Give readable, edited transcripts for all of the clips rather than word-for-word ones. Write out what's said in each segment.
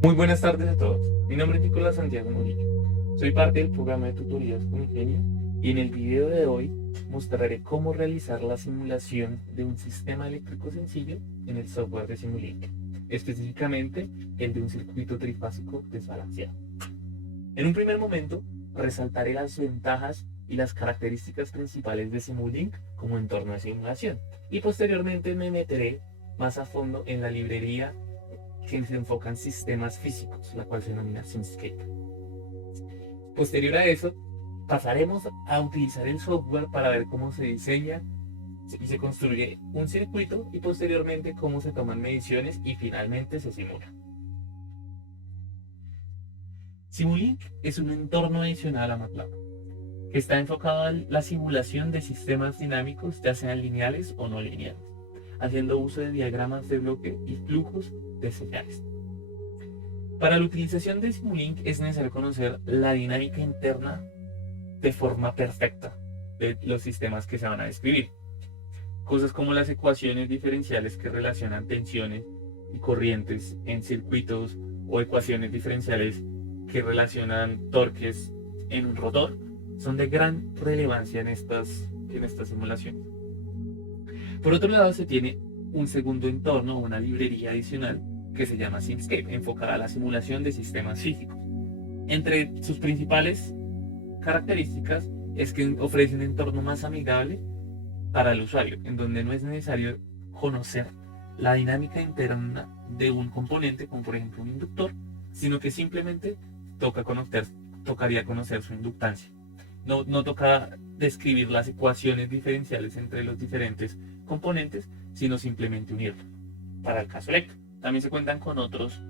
Muy buenas tardes a todos. Mi nombre es Nicolás Santiago Murillo. Soy parte del programa de tutorías con Ingenio y en el video de hoy mostraré cómo realizar la simulación de un sistema eléctrico sencillo en el software de Simulink, específicamente el de un circuito trifásico desbalanceado. En un primer momento, resaltaré las ventajas y las características principales de Simulink como entorno de simulación y posteriormente me meteré más a fondo en la librería que se enfoca en sistemas físicos, la cual se denomina Simscape. Posterior a eso, pasaremos a utilizar el software para ver cómo se diseña y se construye un circuito y posteriormente cómo se toman mediciones y finalmente se simula. Simulink es un entorno adicional a MATLAB que está enfocado en la simulación de sistemas dinámicos, ya sean lineales o no lineales, haciendo uso de diagramas de bloque y flujos de señales. Para la utilización de Simulink es necesario conocer la dinámica interna de forma perfecta de los sistemas que se van a describir. Cosas como las ecuaciones diferenciales que relacionan tensiones y corrientes en circuitos o ecuaciones diferenciales que relacionan torques en un rotor son de gran relevancia en estas simulaciones. Por otro lado, se tiene un segundo entorno o una librería adicional que se llama Simscape, enfocada a la simulación de sistemas físicos. Entre sus principales características es que ofrece un entorno más amigable para el usuario, en donde no es necesario conocer la dinámica interna de un componente, como por ejemplo un inductor, sino que simplemente tocaría conocer su inductancia. No toca describir las ecuaciones diferenciales entre los diferentes componentes, sino simplemente unirlos. Para el caso eléctrico, también se cuentan con otros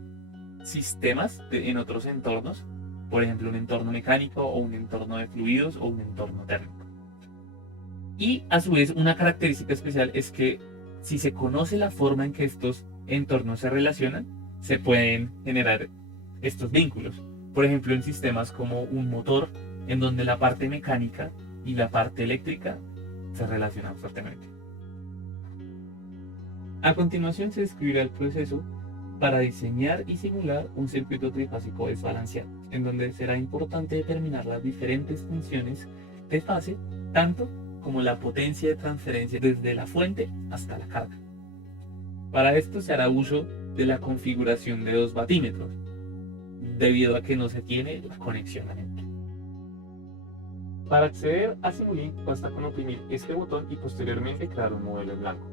sistemas en otros entornos, por ejemplo un entorno mecánico o un entorno de fluidos o un entorno térmico. Y a su vez una característica especial es que si se conoce la forma en que estos entornos se relacionan, se pueden generar estos vínculos. Por ejemplo, en sistemas como un motor, en donde la parte mecánica y la parte eléctrica se relacionan fuertemente. A continuación se describirá el proceso para diseñar y simular un circuito trifásico desbalanceado, en donde será importante determinar las diferentes funciones de fase, tanto como la potencia de transferencia desde la fuente hasta la carga. Para esto se hará uso de la configuración de 2 batímetros, debido a que no se tiene la conexión a él. Para acceder a Simulink basta con oprimir este botón y posteriormente crear un modelo en blanco.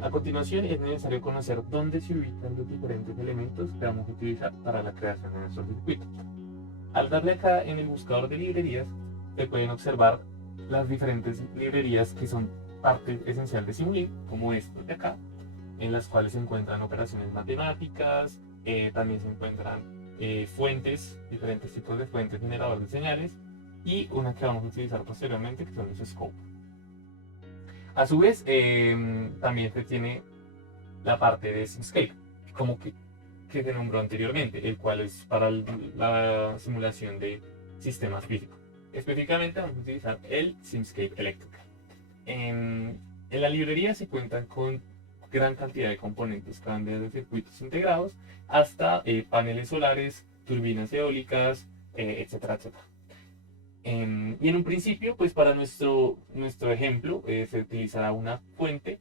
A continuación es necesario conocer dónde se ubican los diferentes elementos que vamos a utilizar para la creación de nuestro circuito. Al darle acá en el buscador de librerías, se pueden observar las diferentes librerías que son parte esencial de Simulink, como estas de acá, en las cuales se encuentran operaciones matemáticas, también se encuentran fuentes, diferentes tipos de fuentes generadores de señales, y una que vamos a utilizar posteriormente que son los scopes. A su vez, también se tiene la parte de Simscape, como que se nombró anteriormente, el cual es para la simulación de sistemas físicos. Específicamente vamos a utilizar el Simscape Electrical. En la librería se cuentan con gran cantidad de componentes, que van desde circuitos integrados hasta paneles solares, turbinas eólicas, etcétera, etcétera. Y en un principio, pues para nuestro ejemplo, se utilizará una fuente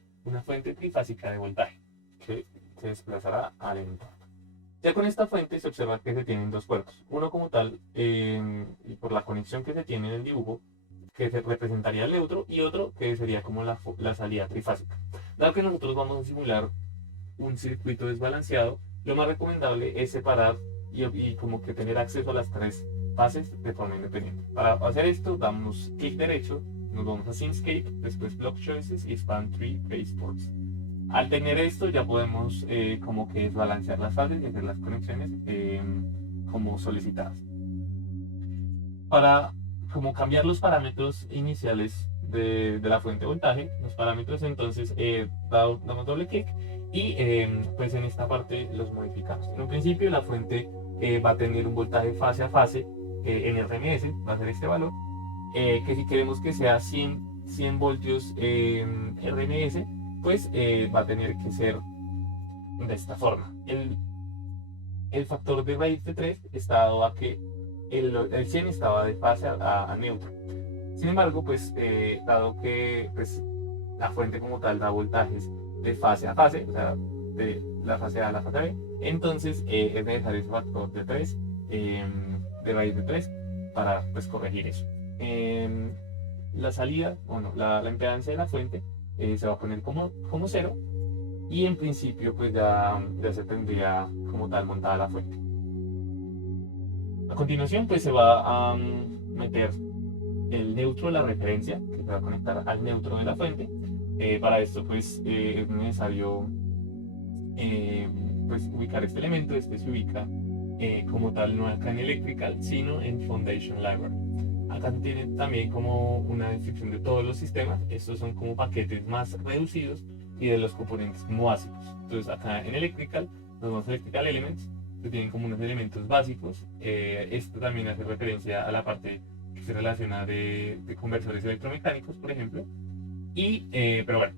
trifásica de voltaje que se desplazará al entorno. Ya con esta fuente se observa que se tienen 2 puertos, uno como tal, y por la conexión que se tiene en el dibujo, que se representaría el neutro, y otro que sería como la salida trifásica. Dado que nosotros vamos a simular un circuito desbalanceado, lo más recomendable es separar y como que tener acceso a las 3 fases de forma independiente. Para hacer esto, damos clic derecho, nos vamos a Simscape, después Block Choices y Span Tree Base Ports. Al tener esto ya podemos como que desbalancear las fases y hacer las conexiones como solicitadas. Para como cambiar los parámetros iniciales de la fuente de voltaje, los parámetros entonces damos doble clic y pues en esta parte los modificamos. En un principio la fuente va a tener un voltaje fase a fase en RMS, va a ser este valor, que si queremos que sea 100 voltios en RMS, pues va a tener que ser de esta forma. el factor de raíz de 3 está dado a que el 100 estaba de fase a neutro. Sin embargo, pues dado que pues, la fuente como tal da voltajes de fase a fase, o sea, de la fase A a la fase B, entonces es necesario ese factor de 3, de raíz de 3, para pues corregir eso. La salida, bueno, la impedancia de la fuente se va a poner como 0, y en principio pues ya se tendría como tal montada la fuente. A continuación pues se va a meter el neutro de la referencia, que se va a conectar al neutro de la fuente. Para esto pues es necesario pues ubicar este elemento. Este se ubica como tal no acá en Electrical, sino en Foundation Library. Acá tiene también como una descripción de todos los sistemas. Estos son como paquetes más reducidos y de los componentes como básicos. Entonces acá en Electrical, los Electrical Elements, que tienen como unos elementos básicos. Esto también hace referencia a la parte que se relaciona de conversores electromecánicos, por ejemplo. Pero bueno,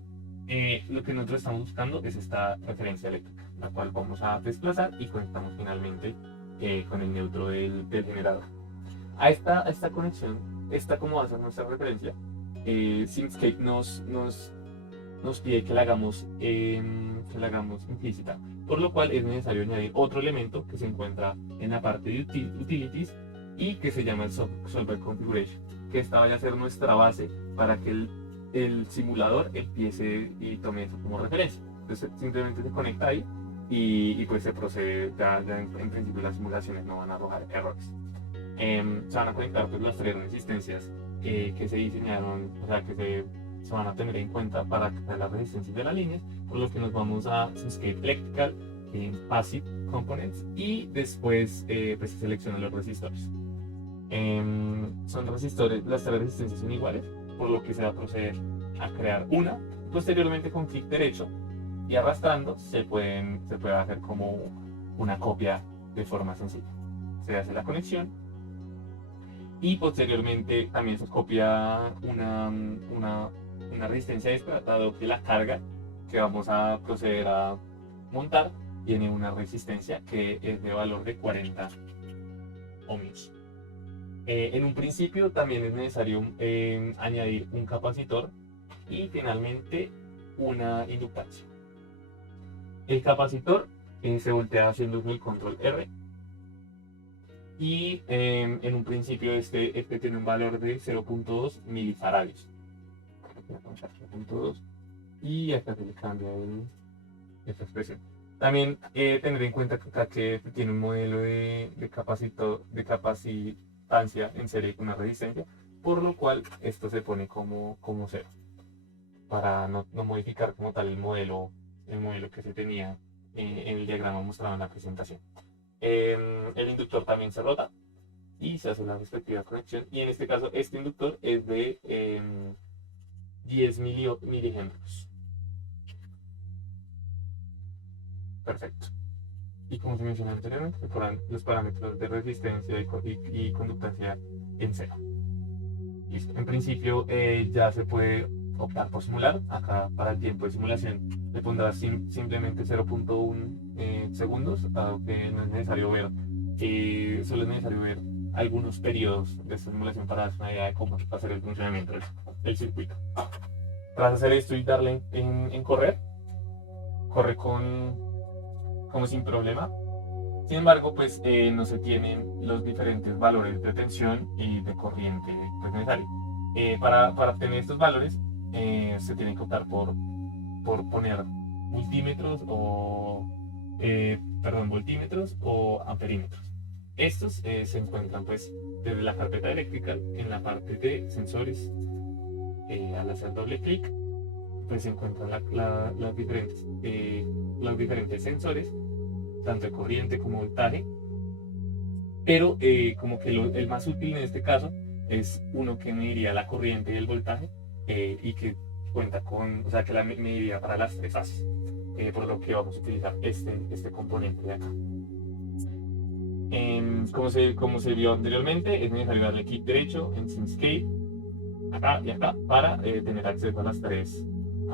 lo que nosotros estamos buscando es esta referencia eléctrica, la cual vamos a desplazar y conectamos finalmente con el neutro del generador. A esta conexión, como va a ser nuestra referencia, Simscape nos pide que la hagamos implícita, por lo cual es necesario añadir otro elemento que se encuentra en la parte de Utilities y que se llama el Solver Configuration, que esta vaya a ser nuestra base para que el simulador empiece y tome eso como referencia. Entonces simplemente se conecta ahí y pues se procede. Ya en principio las simulaciones no van a arrojar errores. Se van a conectar pues las 3 resistencias que se diseñaron, o sea que se van a tener en cuenta para crear las resistencias de las líneas, por lo que nos vamos a Simscape Electrical en Passive Components y después pues se seleccionan los resistores. Son resistores, las 3 resistencias son iguales, por lo que se va a proceder a crear una. Posteriormente con clic derecho y arrastrando se puede hacer como una copia de forma sencilla. Se hace la conexión y posteriormente también se copia una resistencia extra, dado que la carga que vamos a proceder a montar tiene una resistencia que es de valor de 40 ohmios. En un principio también es necesario añadir un capacitor y finalmente una inductancia. El capacitor se voltea haciendo el control R y en un principio este tiene un valor de 0.2 milifaradios. 0.2 y acá se le cambia esta expresión. También tener en cuenta que acá que tiene un modelo de capacitancia en serie con una resistencia, por lo cual esto se pone como 0 para no modificar como tal el modelo que se tenía en el diagrama mostrado en la presentación. El inductor también se rota y se hace la respectiva conexión, y en este caso este inductor es de 10 milihenrios. Perfecto. Y como se mencionó anteriormente, se ponen los parámetros de resistencia y conductancia en 0. Listo. En principio ya se puede optar por simular. Acá para el tiempo de simulación le pondrá simplemente 0.1 segundos, dado que no es necesario ver, solo es necesario ver algunos periodos de esta simulación para darse una idea de cómo va a ser el funcionamiento del circuito. Tras hacer esto y darle en correr, corre como sin problema. Sin embargo, pues no se tienen los diferentes valores de tensión y de corriente pues, necesarios. Para obtener estos valores se tiene que optar por poner voltímetros o amperímetros. Estos se encuentran pues desde la carpeta eléctrica en la parte de sensores. Al hacer doble clic pues se encuentran los diferentes sensores, tanto de corriente como voltaje, pero como que el más útil en este caso es uno que mediría la corriente y el voltaje y que cuenta con, o sea, que la mediría para las 3 fases, por lo que vamos a utilizar este componente de acá. Como se vio anteriormente, es necesario darle clic derecho en Simscape, acá y acá, para tener acceso a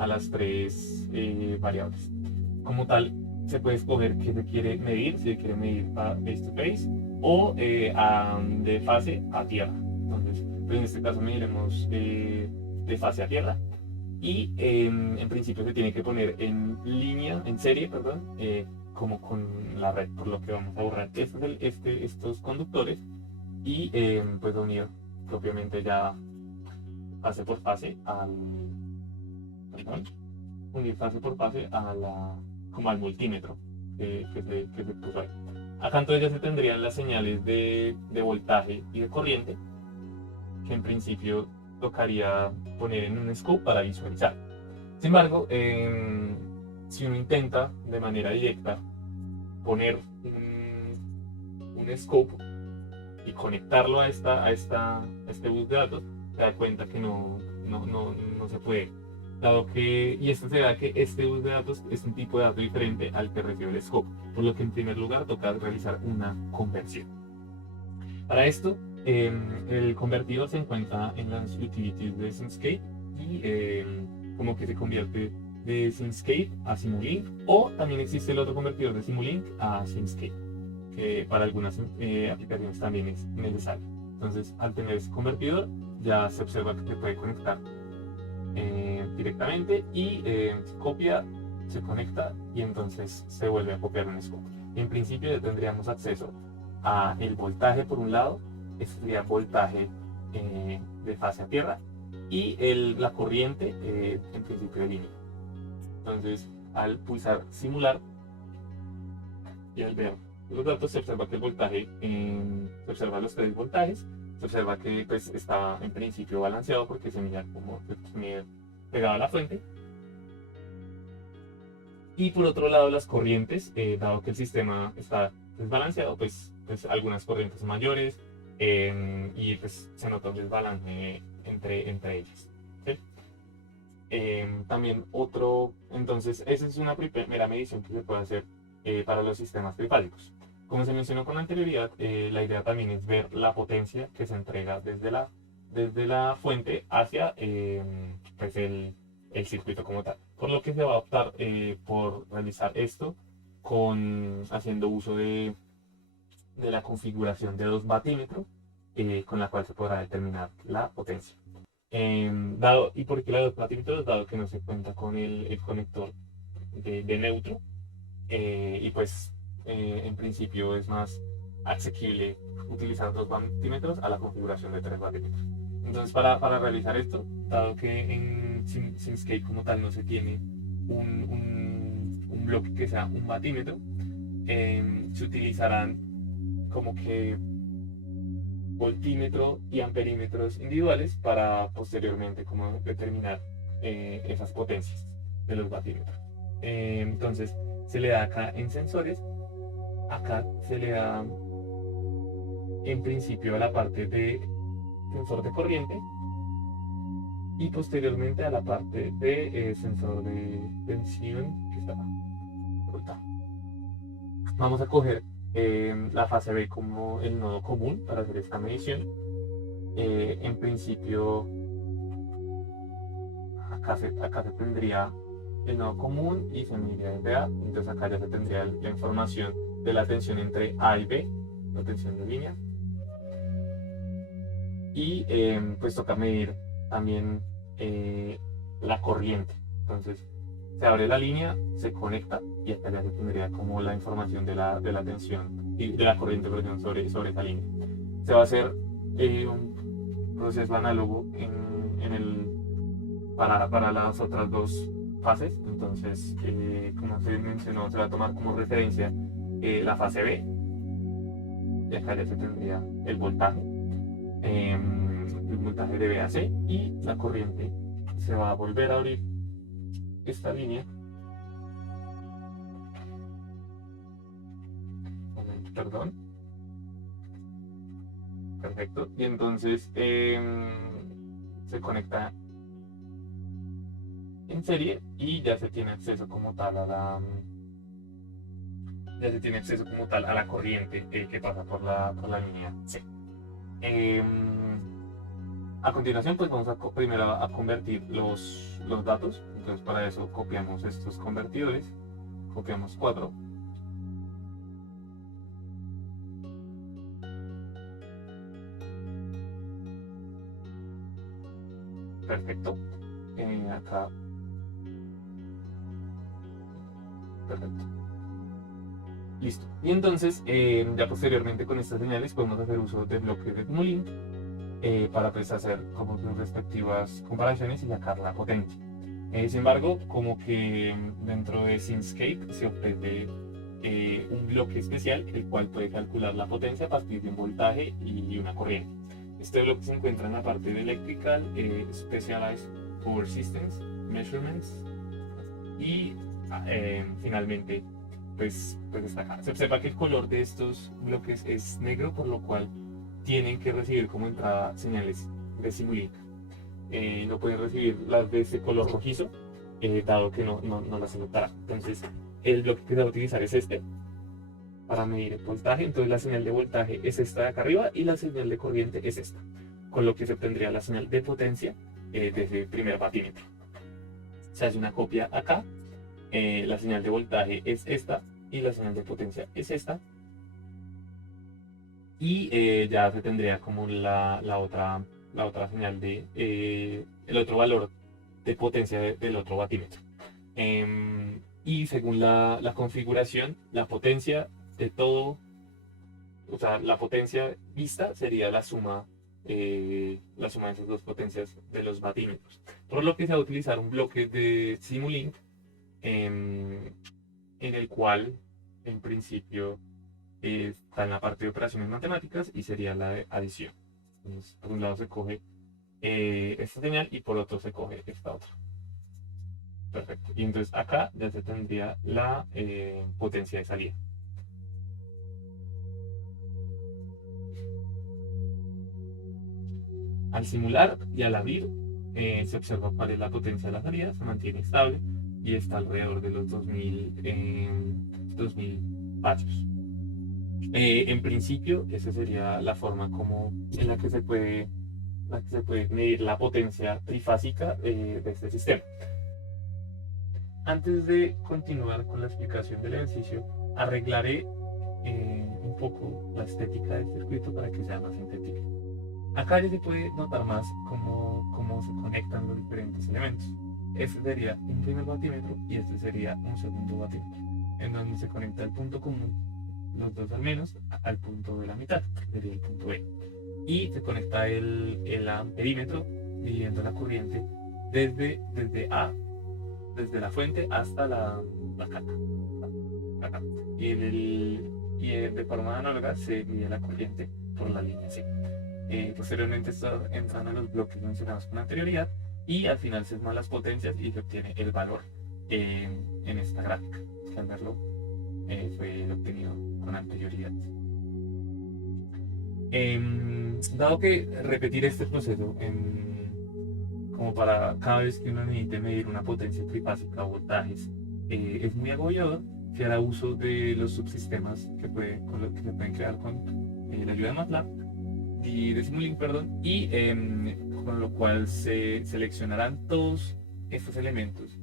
las tres variables. Como tal, se puede escoger qué se quiere medir, si se quiere medir a face to face o de fase a tierra. Entonces, pues en este caso mediremos de fase a tierra y en principio se tiene que poner en línea, en serie, perdón, como con la red, por lo que vamos a borrar estos conductores y pues unir propiamente ya fase por fase unir fase por fase como al multímetro que se puso ahí. Acá entonces ya se tendrían las señales de voltaje y de corriente, que en principio tocaría poner en un scope para visualizar. Sin embargo, si uno intenta de manera directa poner un scope y conectarlo a este bus de datos, te das cuenta que no se puede. Dado que, y esto se da que este bus de datos es un tipo de dato diferente al que recibe el scope, por lo que en primer lugar toca realizar una conversión. Para esto, el convertidor se encuentra en las utilities de Simscape y como que se convierte de Simscape a Simulink, o también existe el otro convertidor de Simulink a Simscape, que para algunas aplicaciones también es necesario. Entonces, al tener ese convertidor, ya se observa que se puede conectar directamente y se copia, se conecta y entonces se vuelve a copiar un scope. En principio ya tendríamos acceso a el voltaje por un lado, este sería voltaje de fase a tierra, y la corriente en principio de línea. Entonces, al pulsar simular y al ver los datos, se observa que el voltaje, se observa los 3 voltajes, se observa que pues está en principio balanceado porque se mide como pegado a la fuente. Y por otro lado, las corrientes, dado que el sistema está desbalanceado, pues algunas corrientes son mayores y pues se nota un desbalance entre ellas. ¿Sí? También entonces esa es una primera medición que se puede hacer para los sistemas trifásicos. Como se mencionó con anterioridad, la idea también es ver la potencia que se entrega desde la fuente hacia pues el circuito como tal. Por lo que se va a optar por realizar esto haciendo uso de la configuración de 2 batímetros con la cual se podrá determinar la potencia. ¿Y por qué la 2 batímetros? Dado que no se cuenta con el conector de neutro y pues en principio es más asequible utilizar 2 batímetros a la configuración de 3 batímetros. Entonces para realizar esto, dado que en Simscape como tal no se tiene un bloque que sea un batímetro, se utilizarán como que voltímetro y amperímetros individuales para posteriormente como determinar esas potencias de los batímetros. Entonces se le da acá en sensores, acá se le da en principio a la parte de sensor de corriente y posteriormente a la parte de sensor de tensión que está oculta. Vamos a coger la fase B como el nodo común para hacer esta medición. En principio acá se tendría el nodo común y se mediría desde A, entonces acá ya se tendría la información de la tensión entre A y B, la tensión de línea, y pues toca medir también la corriente. Entonces se abre la línea, se conecta y acá ya se tendría como la información de la tensión y de la corriente, perdón, sobre esa línea. Se va a hacer un proceso análogo para las otras 2 fases. Entonces, como se mencionó, se va a tomar como referencia la fase B y acá ya se tendría el voltaje de B a C, y la corriente se va a volver a abrir esta línea, perdón, perfecto, y entonces se conecta en serie y ya se tiene acceso como tal a la corriente que pasa por la línea C. A continuación, pues vamos primero a convertir los datos. Entonces para eso copiamos estos convertidores, copiamos 4. Perfecto. Acá. Perfecto. Listo. Y entonces, ya posteriormente con estas señales podemos hacer uso de bloques de Simulink para pues hacer como sus respectivas comparaciones y sacar la potencia. Sin embargo, como que dentro de Simscape se ofrece un bloque especial el cual puede calcular la potencia a partir de un voltaje y una corriente. Este bloque se encuentra en la parte de Electrical, Specialized Power Systems, Measurements y finalmente pues está acá. Se observa que el color de estos bloques es negro, por lo cual tienen que recibir como entrada señales de Simulink. No pueden recibir las de ese color rojizo, dado que no las aceptará. Entonces, el bloque que se va a utilizar es este para medir el voltaje. Entonces, la señal de voltaje es esta de acá arriba y la señal de corriente es esta, con lo que se obtendría la señal de potencia de ese primer batímetro. Se hace una copia acá. La señal de voltaje es esta y la señal de potencia es esta. Y ya se tendría como la otra señal de el otro valor de potencia del otro batímetro. Y según la configuración, la potencia de todo, o sea, la potencia vista sería la suma de esas dos potencias de los batímetros. Por lo que se va a utilizar un bloque de Simulink en el cual en principio está en la parte de operaciones matemáticas y sería la de adición. Entonces, por un lado se coge esta señal y por otro se coge esta otra. Perfecto. Y entonces acá ya se tendría la potencia de salida. Al simular y al abrir, se observa cuál es la potencia de la salida, se mantiene estable y está alrededor de los 2000 vatios. En principio, esa sería la forma en la que se puede medir la potencia trifásica de este sistema. Antes de continuar con la explicación del ejercicio, arreglaré un poco la estética del circuito para que sea más sintético. Acá ya se puede notar más cómo se conectan los diferentes elementos. Este sería un primer batímetro y este sería un segundo batímetro, en donde se conecta el punto común, los dos al menos, al punto de la mitad, sería el punto B. Y se conecta el amperímetro dividiendo la corriente desde la fuente hasta la caja. Y de forma análoga se mide la corriente por la línea C. Posteriormente entran a los bloques mencionados con anterioridad y al final se suman las potencias y se obtiene el valor en esta gráfica, que al verlo fue obtenido con anterioridad. Dado que repetir este proceso como para cada vez que uno necesite medir una potencia trifásica o voltajes es muy agobiador, se hará uso de los subsistemas que se pueden crear con la ayuda de MATLAB y de Simulink, perdón, y con lo cual se seleccionarán todos estos elementos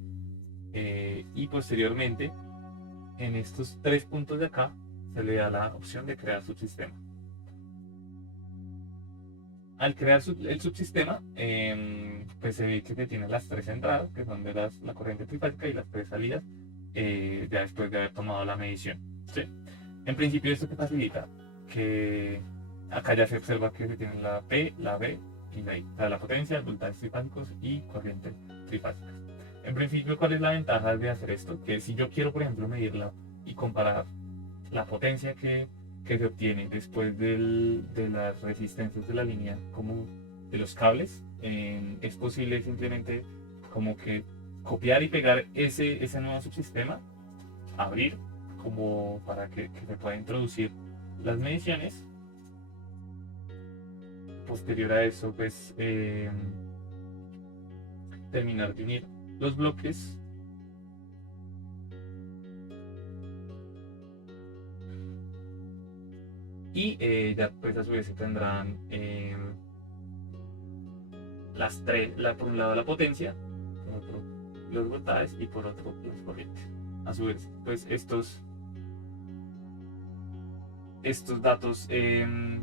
y posteriormente en estos tres puntos de acá se le da la opción de crear subsistema. Al crear el subsistema, pues se ve que se tienen las tres entradas, que son de la corriente trifásica, y las tres salidas, ya después de haber tomado la medición. ¿Sí? En principio esto te facilita que acá ya se observa que se tienen la P, la B y la I, o sea, la potencia, voltajes trifásicos y corrientes trifásicas. En principio, ¿cuál es la ventaja de hacer esto? Que si yo quiero, por ejemplo, medirla y comparar la potencia que se obtiene después de las resistencias de la línea, como de los cables, es posible simplemente como que copiar y pegar ese nuevo subsistema, abrir como para que se pueda introducir las mediciones. Posterior a eso, pues terminar de unir los bloques y ya pues a su vez se tendrán las tres, por un lado la potencia, por otro los voltajes y por otro las corrientes. a su vez, pues estos datos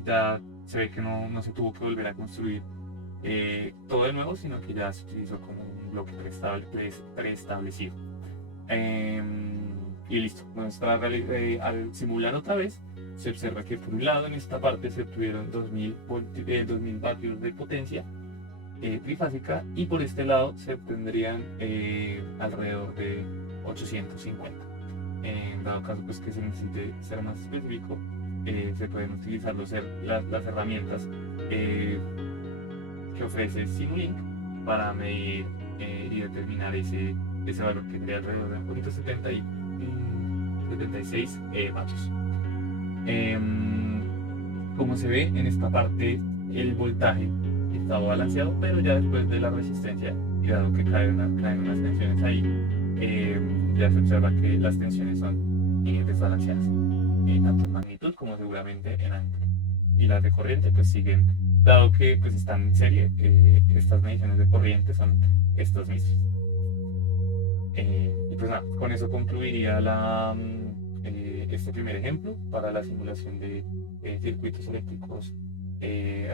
ya se ve que no se tuvo que volver a construir todo de nuevo, sino que ya se utilizó como un bloque preestablecido. Y listo, al simular otra vez, se observa que por un lado en esta parte se obtuvieron 2000 vatios de potencia trifásica, y por este lado se obtendrían alrededor de 850. En dado caso pues, que se necesite ser más específico, se pueden utilizar las herramientas que ofrece Simulink para medir y determinar ese valor, que sería alrededor de 76 vatios. Como se ve en esta parte, el voltaje estaba balanceado, pero ya después de la resistencia, y dado que caen unas tensiones ahí, ya se observa que las tensiones son desbalanceadas, tanto en magnitud como seguramente en ángulo. Y las de corriente pues siguen, dado que pues están en serie, estas mediciones de corriente son estas mismas. Y pues nada, con eso concluiría este primer ejemplo para la simulación de circuitos eléctricos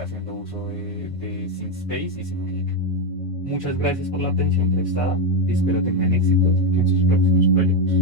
haciendo uso de SimSpace y Simulink. Muchas gracias por la atención prestada y espero tengan éxito en sus próximos proyectos.